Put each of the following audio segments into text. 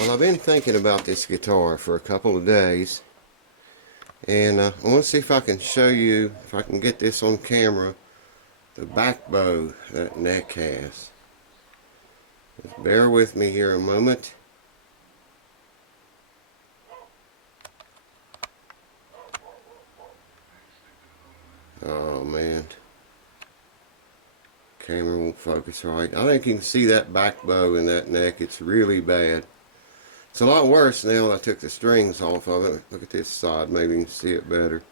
Well, I've been thinking about this guitar for a couple of days, and I want to see if I can show you, if I can get this on camera, the back bow that neck has. Just bear with me here a moment. Oh man, camera won't focus right. I think you can see that back bow in that neck. It's really bad. It's a lot worse now that I took the strings off of it. Look at this side, maybe you can see it better.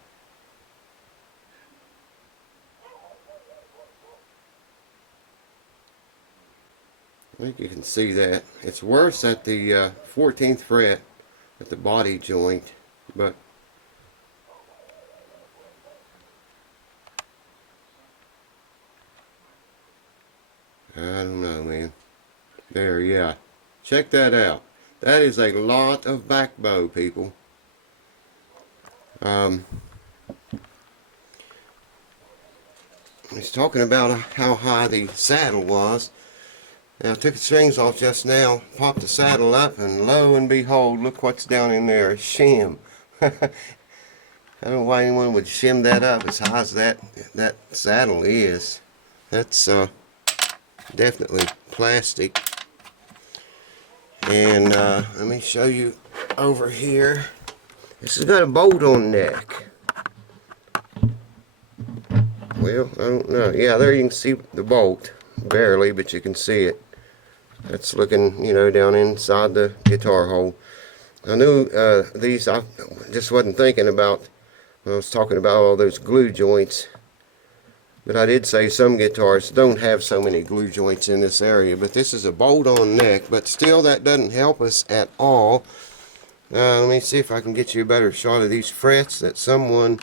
I think you can see that. It's worse at the 14th fret at the body joint, but I don't know, man. There, yeah. Check that out. That is a lot of back bow, people. He's talking about how high the saddle was. Now, I took the strings off just now, popped the saddle up, and lo and behold, look what's down in there, a shim. I don't know why anyone would shim that up as high as that saddle is. That's definitely plastic. And let me show you over here. This has got a bolt on neck. Well, I don't know. Yeah, there you can see the bolt. Barely, but you can see it. That's looking, you know, down inside the guitar hole. I knew these, I just wasn't thinking about when I was talking about all those glue joints. But I did say some guitars don't have so many glue joints in this area. But this is a bolt-on neck. But still, that doesn't help us at all. Let me see if I can get you a better shot of these frets that someone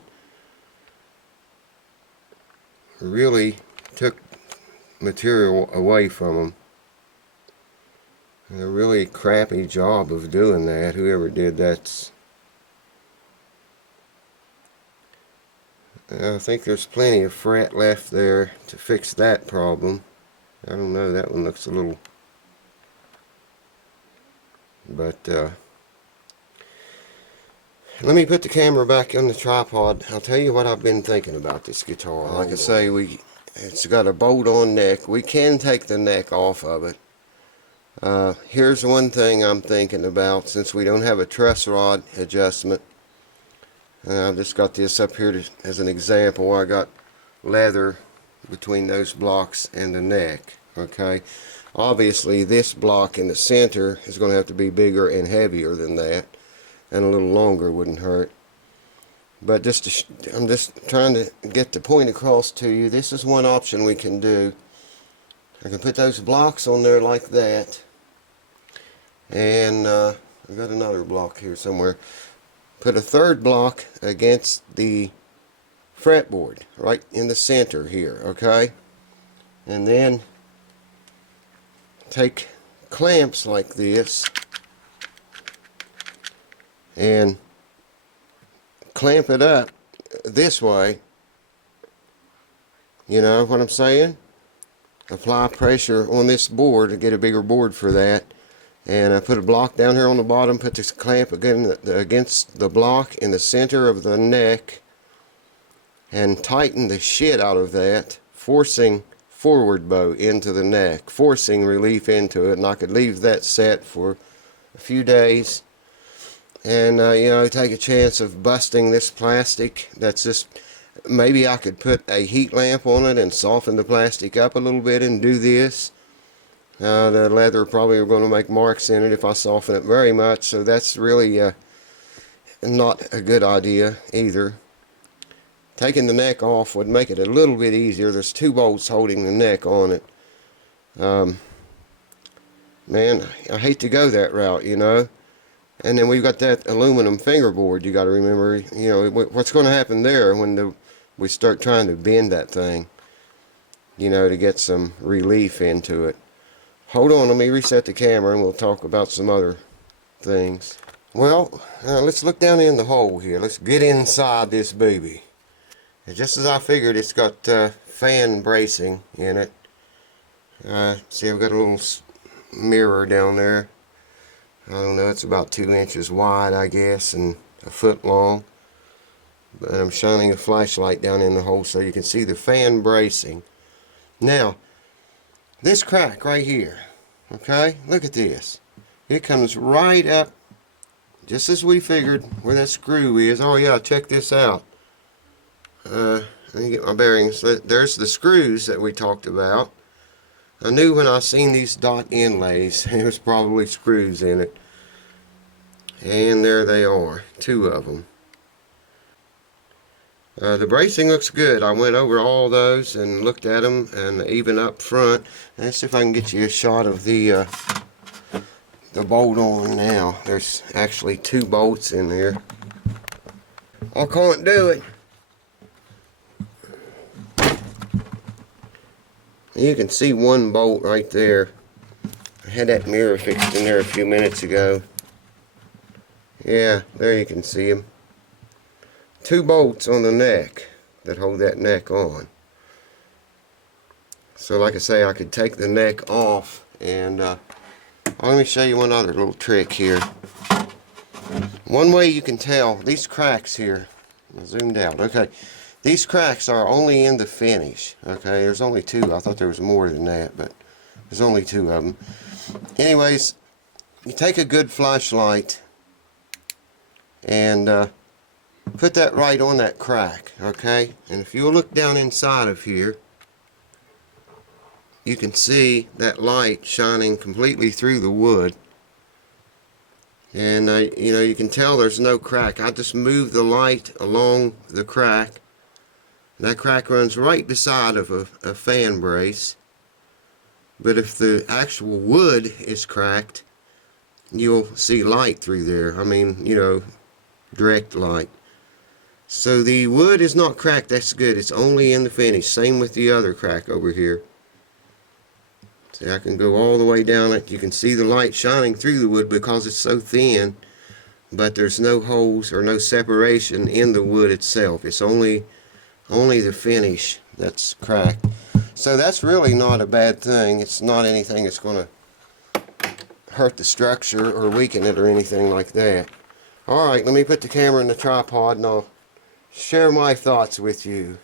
really took material away from them. And a really crappy job of doing that. Whoever did that. I think there's plenty of fret left there to fix that problem. I don't know, that one looks a little, but let me put the camera back on the tripod. I'll tell you what I've been thinking about this guitar. Like I say, it's got a bolt on neck. We can take the neck off of it. Here's one thing I'm thinking about, since we don't have a truss rod adjustment. I've just got this up here as an example. I got leather between those blocks and the neck. Okay, obviously this block in the center is going to have to be bigger and heavier than that, and a little longer wouldn't hurt. But I'm just trying to get the point across to you. This is one option we can do. I can put those blocks on there like that, and I've got another block here somewhere. Put a third block against the fretboard right in the center here, okay? And then take clamps like this and clamp it up this way. You know what I'm saying? Apply pressure on this board to get a bigger board for that. And I put a block down here on the bottom, put this clamp again against the block in the center of the neck, and tighten the shit out of that, forcing forward bow into the neck, forcing relief into it. And I could leave that set for a few days, and you know, take a chance of busting this plastic. That's just, maybe I could put a heat lamp on it and soften the plastic up a little bit and do this. The leather probably are going to make marks in it if I soften it very much, so that's really not a good idea either. Taking the neck off would make it a little bit easier. There's two bolts holding the neck on it. Man, I hate to go that route, you know. And then we've got that aluminum fingerboard. You got to remember, you know, what's going to happen there when we start trying to bend that thing, you know, to get some relief into it. Hold on, let me reset the camera and we'll talk about some other things. Well, let's look down in the hole here. Let's get inside this baby. And just as I figured, it's got fan bracing in it. See, I've got a little mirror down there. I don't know, it's about 2 inches wide, I guess, and a foot long. But I'm shining a flashlight down in the hole so you can see the fan bracing. Now, this crack right here, okay, look at this. It comes right up, just as we figured, where that screw is. Oh yeah, check this out. Let me get my bearings. There's the screws that we talked about. I knew when I seen these dot inlays, there's probably screws in it. And there they are, 2 of them. The bracing looks good. I went over all those and looked at them, and even up front. Let's see if I can get you a shot of the bolt on now. There's actually 2 bolts in there. I can't do it. You can see 1 bolt right there. I had that mirror fixed in there a few minutes ago. Yeah, there you can see them. 2 bolts on the neck that hold that neck on. So like I say, I could take the neck off, and let me show you one other little trick here. One way you can tell, these cracks here, I zoomed out, okay, these cracks are only in the finish, okay, there's only 2, I thought there was more than that, but there's only 2 of them. Anyways, you take a good flashlight and put that right on that crack, okay, and if you look down inside of here, you can see that light shining completely through the wood. And you know, you can tell there's no crack. I just moved the light along the crack. That crack runs right beside of a fan brace. But if the actual wood is cracked, you'll see light through there. I mean, you know, direct light. So the wood is not cracked, that's good. It's only in the finish. Same with the other crack over here. See, I can go all the way down it. You can see the light shining through the wood because it's so thin, but there's no holes or no separation in the wood itself. It's only the finish that's cracked. So that's really not a bad thing. It's not anything that's going to hurt the structure or weaken it or anything like that. Alright, let me put the camera in the tripod and I'll share my thoughts with you.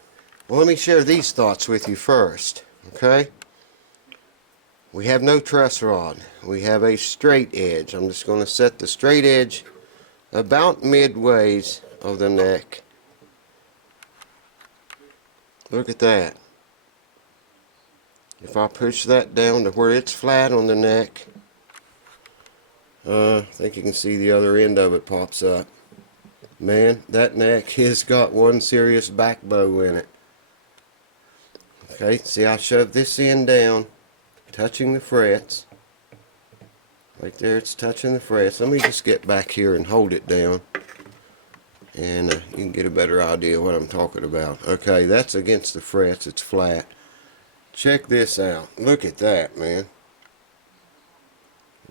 Well, let me share these thoughts with you first, okay? We have no truss rod. We have a straight edge. I'm just going to set the straight edge about midways of the neck. Look at that. If I push that down to where it's flat on the neck, I think you can see the other end of it pops up. Man, that neck has got one serious back bow in it. Okay, see, I shoved this end down, touching the frets. Right there, it's touching the frets. Let me just get back here and hold it down, and you can get a better idea of what I'm talking about. Okay, that's against the frets. It's flat. Check this out. Look at that, man.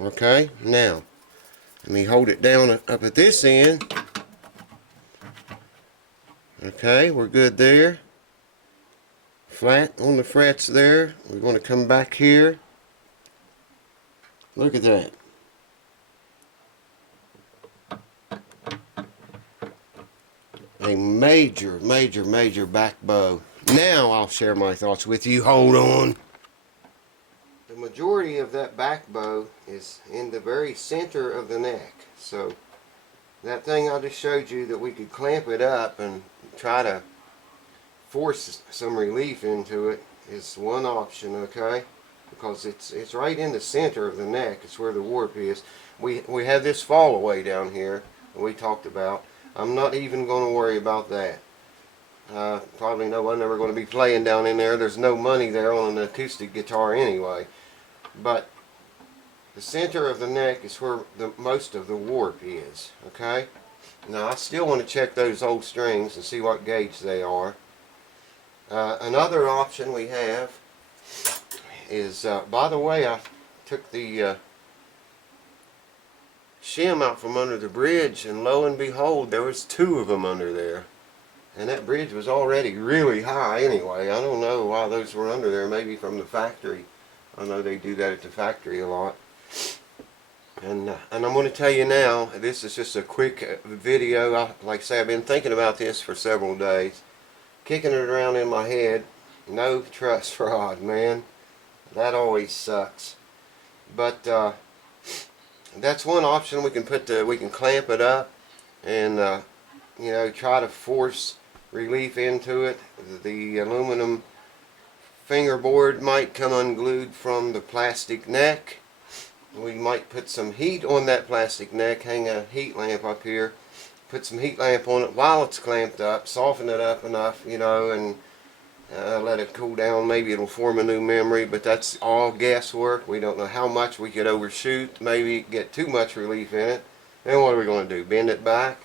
Okay, now let me hold it down up at this end. Okay, we're good there. Flat on the frets there. We're going to come back here. Look at that. A major, major, major back bow. Now I'll share my thoughts with you. Hold on. The majority of that back bow is in the very center of the neck. So that thing I just showed you that we could clamp it up and try to force some relief into it is one option, okay? Because it's right in the center of the neck. It's where the warp is. We have this fall away down here that we talked about. I'm not even going to worry about that. Probably no one ever going to be playing down in there. There's no money there on an acoustic guitar anyway. But the center of the neck is where most of the warp is, okay? Now I still want to check those old strings and see what gauge they are. Another option we have is, by the way, I took the shim out from under the bridge, and lo and behold, there was 2 of them under there. And that bridge was already really high anyway. I don't know why those were under there, maybe from the factory. I know they do that at the factory a lot. And I'm going to tell you now, this is just a quick video. Like I say, I've been thinking about this for several days. Kicking it around in my head. No truss rod, man. That always sucks. But that's one option. We can clamp it up and you know, try to force relief into it. The aluminum fingerboard might come unglued from the plastic neck. We might put some heat on that plastic neck, hang a heat lamp up here, put some heat lamp on it while it's clamped up, soften it up enough, you know, and let it cool down. Maybe it'll form a new memory, but that's all guesswork. We don't know how much we could overshoot, maybe get too much relief in it. Then what are we going to do, bend it back?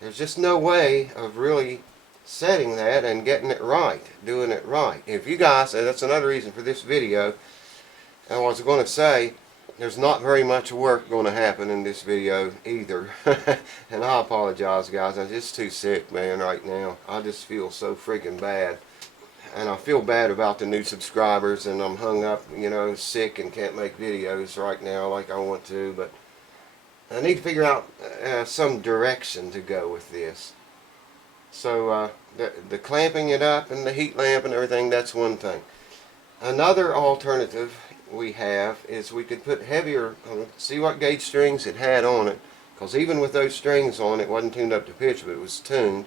There's just no way of really setting that and getting it right, doing it right. If you guys, and that's another reason for this video, I was going to say, there's not very much work going to happen in this video either. And I apologize, guys. I'm just too sick, man, right now. I just feel so freaking bad. And I feel bad about the new subscribers, and I'm hung up, you know, sick and can't make videos right now like I want to. But I need to figure out some direction to go with this. So the clamping it up and the heat lamp and everything, that's one thing. Another alternative we have is we could put heavier, see what gauge strings it had on it, because even with those strings on it, wasn't tuned up to pitch, but it was tuned.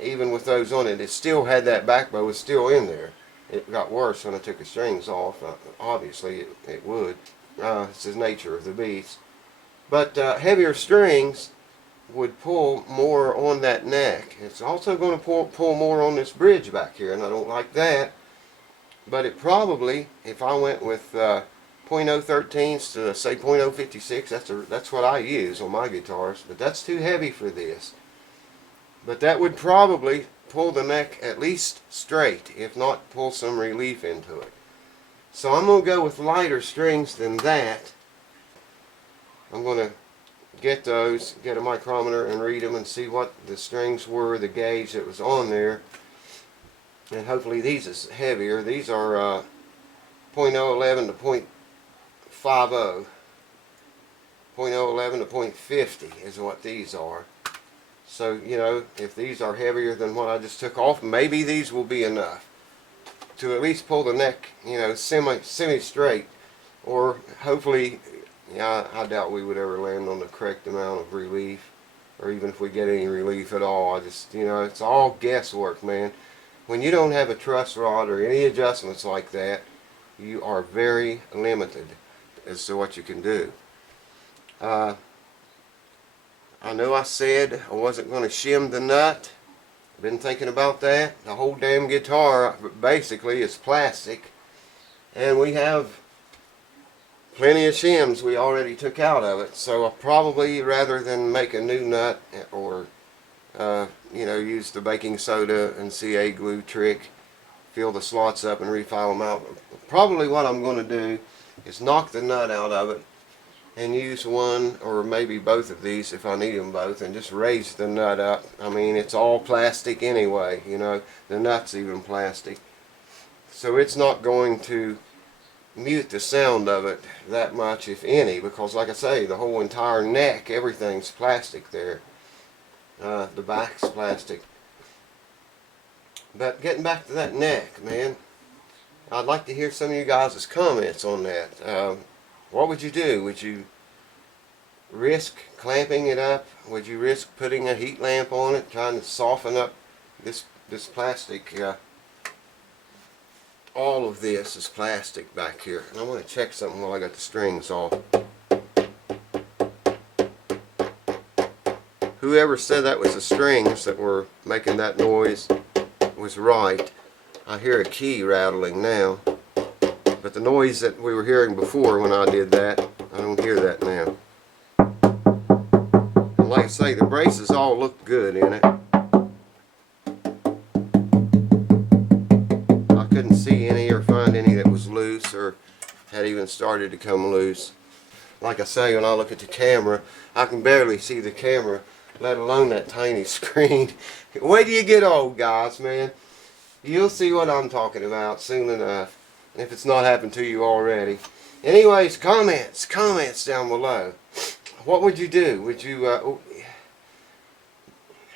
Even with those on it, it still had that back bow, was still in there. It got worse when I took the strings off. Obviously it would. It's the nature of the beast. But heavier strings would pull more on that neck. It's also going to pull more on this bridge back here, and I don't like that. But it probably, if I went with .013s to say .056, that's what I use on my guitars. But that's too heavy for this. But that would probably pull the neck at least straight, if not pull some relief into it. So I'm going to go with lighter strings than that. I'm going to get those, get a micrometer and read them and see what the strings were, the gauge that was on there. And hopefully these is heavier. These are .011 to .50. .011 to .50 is what these are. So, you know, if these are heavier than what I just took off, maybe these will be enough to at least pull the neck, you know, semi-straight. Or hopefully, yeah, I doubt we would ever land on the correct amount of relief, or even if we get any relief at all. I just, you know, it's all guesswork, man. When you don't have a truss rod or any adjustments like that, you are very limited as to what you can do. I know I said I wasn't going to shim the nut. I've been thinking about that. The whole damn guitar basically is plastic, and we have plenty of shims we already took out of it. So I'll probably, rather than make a new nut or you know, use the baking soda and CA glue trick, fill the slots up and refile them out. Probably what I'm going to do is knock the nut out of it and use one or maybe both of these if I need them both, and just raise the nut up. I mean, it's all plastic anyway, you know, the nut's even plastic. So it's not going to mute the sound of it that much, if any, because like I say, the whole entire neck, everything's plastic there. The back's plastic. But getting back to that neck, man, I'd like to hear some of you guys' comments on that. What would you do? Would you risk clamping it up? Would you risk putting a heat lamp on it, trying to soften up this plastic? All of this is plastic back here. And I want to check something while I got the strings off. Whoever said that was the strings that were making that noise was right. I hear a key rattling now, but the noise that we were hearing before when I did that, I don't hear that now. And like I say, the braces all look good in it. I couldn't see any or find any that was loose or had even started to come loose. Like I say, when I look at the camera, I can barely see the camera, let alone that tiny screen. Wait till you get old, guys, man. You'll see what I'm talking about soon enough, if it's not happened to you already. Anyways, comments down below. What would you do? Would you,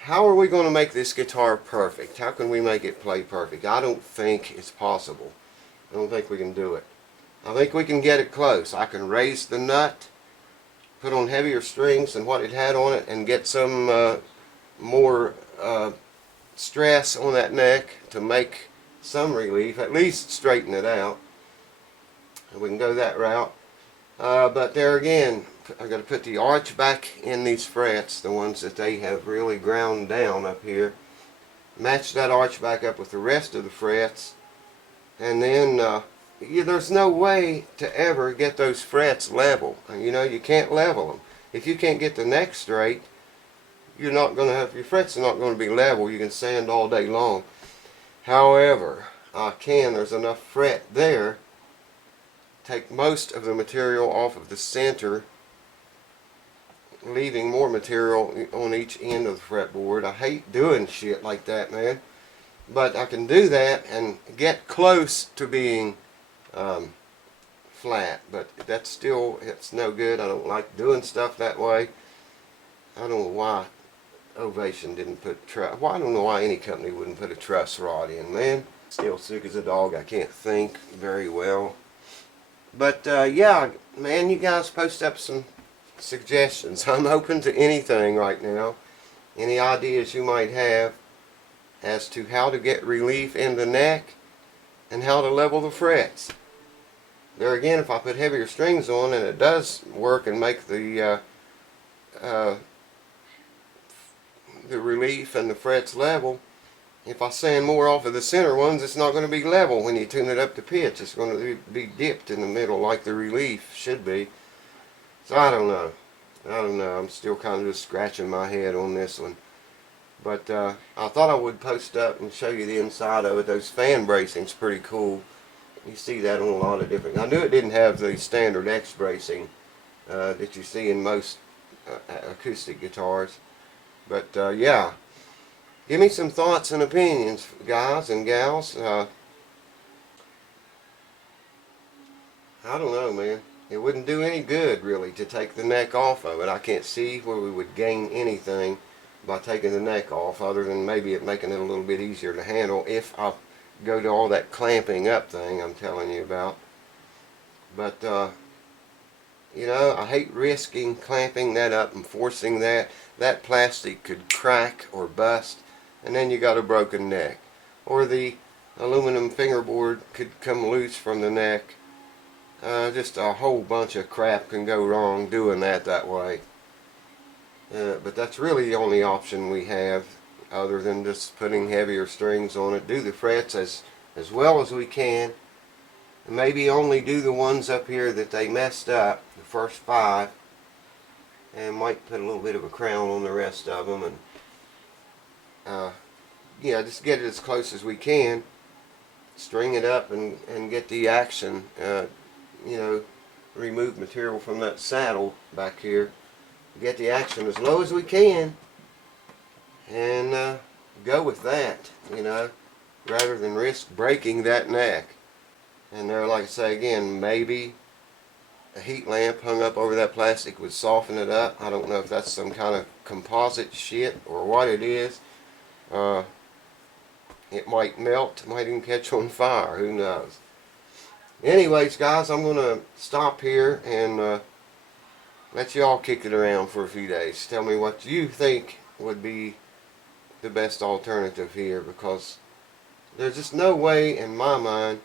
how are we going to make this guitar perfect? How can we make it play perfect? I don't think it's possible. I don't think we can do it. I think we can get it close. I can raise the nut, put on heavier strings than what it had on it, and get some more stress on that neck to make some relief, at least straighten it out. And we can go that route. But there again, I've got to put the arch back in these frets, the ones that they have really ground down up here. Match that arch back up with the rest of the frets, and then there's no way to ever get those frets level. You know, you can't level them. If you can't get the neck straight, you're not going to have, your frets are not going to be level. You can sand all day long. However, there's enough fret there, take most of the material off of the center, leaving more material on each end of the fretboard. I hate doing shit like that, man, but I can do that and get close to being flat, but that's still, it's no good. I don't like doing stuff that way. I don't know why Ovation didn't put truss. Well, I don't know why any company wouldn't put a truss rod in, man. Still sick as a dog. I can't think very well. But yeah, man, you guys post up some suggestions. I'm open to anything right now. Any ideas you might have as to how to get relief in the neck and how to level the frets. There again, if I put heavier strings on, and it does work and make the relief and the frets level, if I sand more off of the center ones, it's not going to be level when you tune it up to pitch. It's going to be dipped in the middle like the relief should be. So I don't know. I'm still kind of just scratching my head on this one. But I thought I would post up and show you the inside of it. Those fan bracing's pretty cool. You see that on a lot of different. I knew it didn't have the standard X bracing that you see in most acoustic guitars. But yeah, give me some thoughts and opinions, guys and gals. I don't know, man. It wouldn't do any good, really, to take the neck off of it. I can't see where we would gain anything by taking the neck off, other than maybe it making it a little bit easier to handle if I go to all that clamping up thing I'm telling you about. But you know, I hate risking clamping that up and forcing that. That plastic could crack or bust, and then you got a broken neck. Or the aluminum fingerboard could come loose from the neck. Just a whole bunch of crap can go wrong doing that way. But that's really the only option we have, other than just putting heavier strings on it. Do the frets as well as we can. And maybe only do the ones up here that they messed up, the first 5. And might put a little bit of a crown on the rest of them. And yeah, just get it as close as we can. String it up and get the action. You know, remove material from that saddle back here. Get the action as low as we can, and go with that, you know, rather than risk breaking that neck. And there, like I say again, maybe a heat lamp hung up over that plastic would soften it up. I don't know if that's some kind of composite shit or what it is. It might melt, might even catch on fire, who knows. Anyways, guys, I'm going to stop here and let you all kick it around for a few days. Tell me what you think would be the best alternative here, because there's just no way in my mind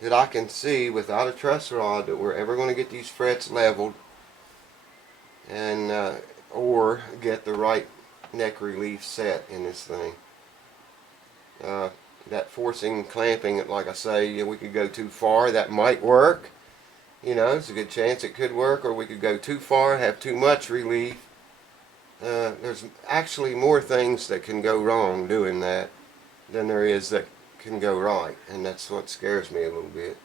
that I can see without a truss rod that we're ever going to get these frets leveled and or get the right neck relief set in this thing. That forcing clamping it, like I say, we could go too far. That might work. You know, there's a good chance it could work, or we could go too far, have too much relief. There's actually more things that can go wrong doing that than there is that can go right, and that's what scares me a little bit.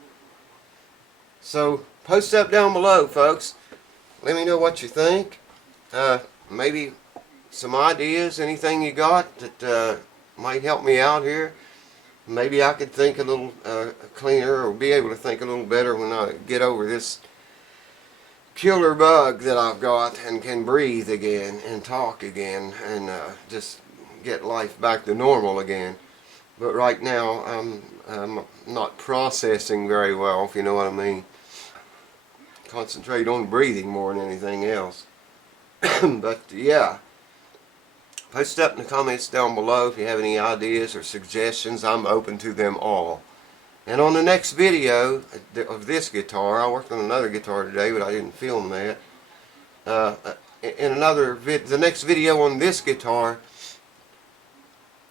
So post up down below, folks. Let me know what you think. Maybe some ideas, anything you got that might help me out here. Maybe I could think a little cleaner, or be able to think a little better when I get over this killer bug that I've got and can breathe again and talk again and just get life back to normal again. But right now I'm not processing very well, if you know what I mean. Concentrate on breathing more than anything else. But yeah, post up in the comments down below if you have any ideas or suggestions. I'm open to them all. And on the next video of this guitar, I worked on another guitar today, but I didn't film that. The next video on this guitar,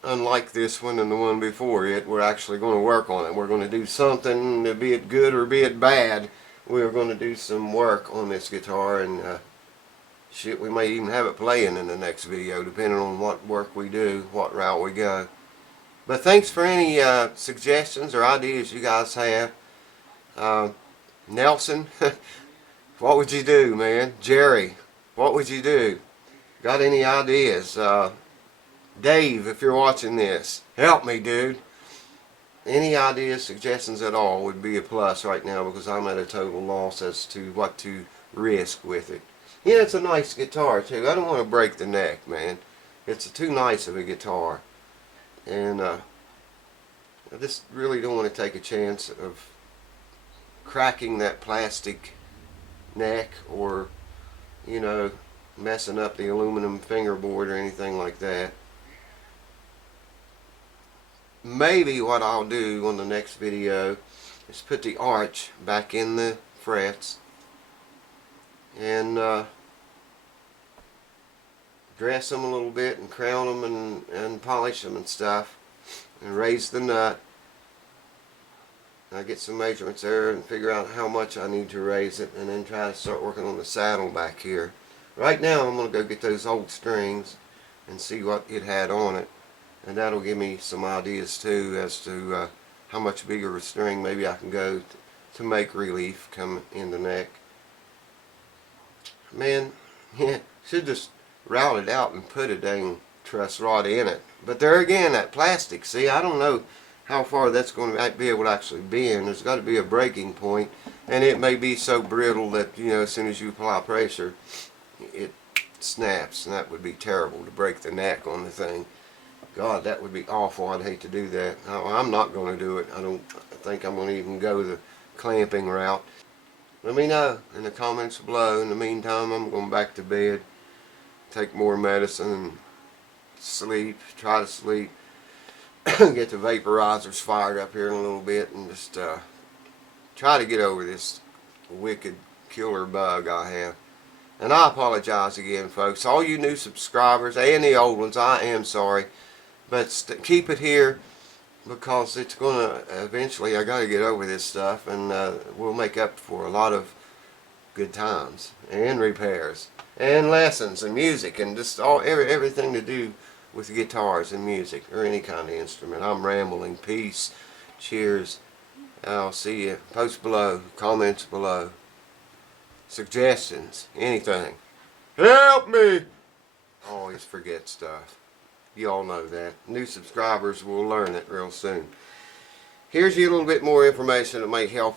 unlike this one and the one before it, we're actually going to work on it. We're going to do something, be it good or be it bad. We're going to do some work on this guitar, and shit, we may even have it playing in the next video, depending on what work we do, what route we go. But thanks for any suggestions or ideas you guys have. Nelson, what would you do, man? Jerry, what would you do? Got any ideas? Dave, if you're watching this, help me, dude. Any ideas, suggestions at all would be a plus right now, because I'm at a total loss as to what to risk with it. Yeah, it's a nice guitar too. I don't want to break the neck, man. It's too nice of a guitar. And I just really don't want to take a chance of cracking that plastic neck, or, you know, messing up the aluminum fingerboard or anything like that. Maybe what I'll do on the next video is put the arch back in the frets and dress them a little bit and crown them and polish them and stuff, and raise the nut. I get some measurements there and figure out how much I need to raise it, and then try to start working on the saddle back here. Right now I'm going to go get those old strings and see what it had on it, and that'll give me some ideas too as to how much bigger a string maybe I can go to make relief come in the neck. Man, yeah, should just route it out and put a dang truss rod in it. But there again, that plastic, see, I don't know how far that's going to be able to actually bend. There's got to be a breaking point, and it may be so brittle that, you know, as soon as you apply pressure, it snaps, and that would be terrible to break the neck on the thing. God, that would be awful. I'd hate to do that. I'm not going to do it. I don't think I'm going to even go the clamping route. Let me know in the comments below. In the meantime, I'm going back to bed, take more medicine, and sleep, try to sleep. Get the vaporizers fired up here in a little bit, and just try to get over this wicked killer bug I have. And I apologize again, folks. All you new subscribers and the old ones, I am sorry. But keep it here, because it's going to eventually, I got to get over this stuff, and we'll make up for a lot of good times and repairs and lessons and music and just everything to do with guitars and music or any kind of instrument. I'm rambling. Peace. Cheers. I'll see you. Post below. Comments below. Suggestions. Anything. Help me! Always forget stuff. You all know that. New subscribers will learn it real soon. Here's you a little bit more information that might help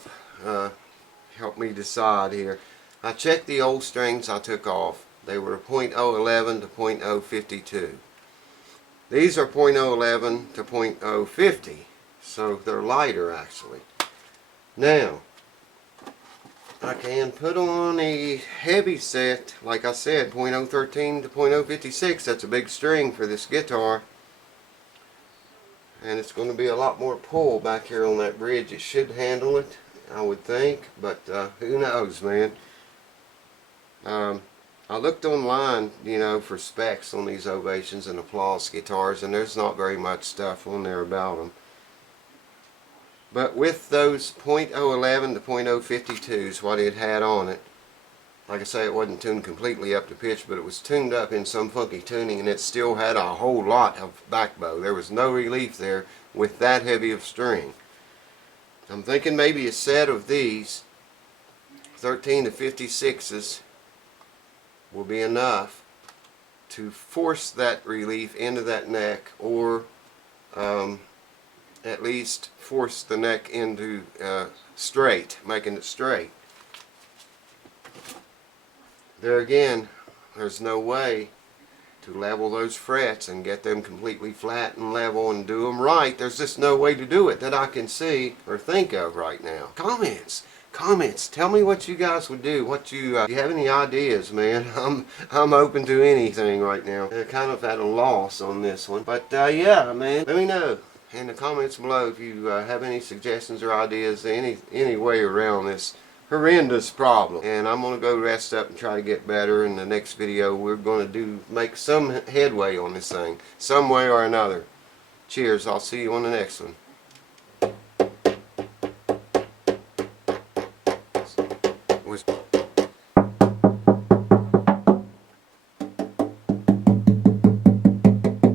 me decide here. I checked the old strings I took off. They were .011 to .052. These are .011 to .050, so they're lighter actually. Now, I can put on a heavy set, like I said, .013 to .056. That's a big string for this guitar. And it's going to be a lot more pull back here on that bridge. It should handle it, I would think, but who knows, man. I looked online, you know, for specs on these Ovations and Applause guitars, and there's not very much stuff on there about them. But with those .011 to .052s, what it had on it, like I say, it wasn't tuned completely up to pitch, but it was tuned up in some funky tuning, and it still had a whole lot of back bow. There was no relief there with that heavy of string. I'm thinking maybe a set of these 13 to 56s will be enough to force that relief into that neck, or at least force the neck into straight, making it straight. There again, there's no way to level those frets and get them completely flat and level and do them right. There's just no way to do it that I can see or think of right now. Comments. Tell me what you guys would do. What you you have any ideas, man? I'm open to anything right now. I'm kind of at a loss on this one, but yeah, man. Let me know in the comments below if you have any suggestions or ideas, any way around this horrendous problem. And I'm going to go rest up and try to get better. In the next video we're going to make some headway on this thing, some way or another. Cheers. I'll see you on the next one. Was